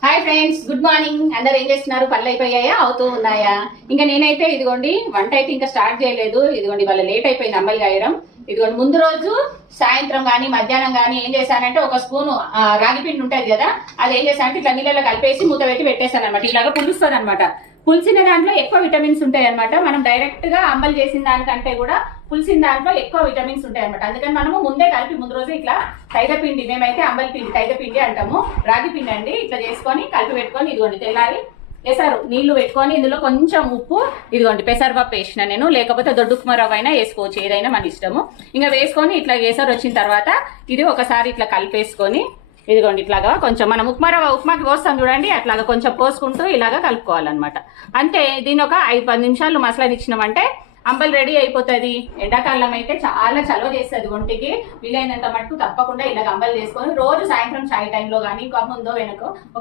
Hi friends, good morning. అందరు ఏం చేస్తున్నారు? పనులు అయిపోయాయా? అవుతూ ఉన్నాయా? ఇంకా నేనైతే ఇదిగోండి వంట అయితే ఇంకా స్టార్ట్ చేయలేదు. ఇదిగోండి వాళ్ళ లేట్ అయిపోయింది అమ్మాయిలు గాయడం. ఇదిగోండి ముందు రోజు సాయంత్రం కానీ మధ్యాహ్నం కానీ ఏం చేశానంటే ఒక స్పూను రాగి పిండి ఉంటుంది కదా, అది ఏం చేశానంటే ఇట్లా నీళ్ళలో కలిపేసి మూత పెట్టి పెట్టేశాను అనమాట. ఇలాగా పులుస్తుంది అనమాట. పులిసిన దాంట్లో ఎక్కువ విటమిన్స్ ఉంటాయి అనమాట. మనం డైరెక్ట్ గా అంబలి చేసిన దానికంటే కూడా పులిసిన దాంట్లో ఎక్కువ విటమిన్స్ ఉంటాయి అనమాట. అందుకని మనము ముందే కలిపి ముందు రోజు ఇట్లా పిండి, మేమైతే అంబలి పిండి పిండి అంటాము, రాగి పిండి అండి. ఇట్లా చేసుకొని కలిపి పెట్టుకొని ఇదిగోండి తెల్లారి వేసారు నీళ్లు పెట్టుకొని ఇందులో కొంచెం ఉప్పు, ఇదిగోండి పెసరపప్పు వేసిన నేను, లేకపోతే దొడ్డుకుమ రవ్వ అయినా వేసుకోవచ్చు, ఏదైనా మన ఇష్టము. ఇంకా వేసుకొని ఇట్లా వేసారు వచ్చిన తర్వాత ఇది ఒకసారి ఇట్లా కలిపేసుకొని ఇదిగోండి ఇట్లాగా కొంచెం మనం ఉప్మాకి పోస్తాం చూడండి, అట్లాగా కొంచెం పోసుకుంటూ ఇలాగా కలుపుకోవాలన్నమాట. అంతే. దీని ఒక 5-10 నిమిషాలు మసాలా ఇచ్చినామంటే అంబలి రెడీ అయిపోతుంది. ఎండాకాలం అయితే చాలా చలవ చేస్తుంది ఒంటికి. వీలైనంత మటుకు తప్పకుండా ఇలాగ అంబలి చేసుకొని రోజు సాయంత్రం చాయ్ టైంలో కానీ ఇంకా ముందో వెనకో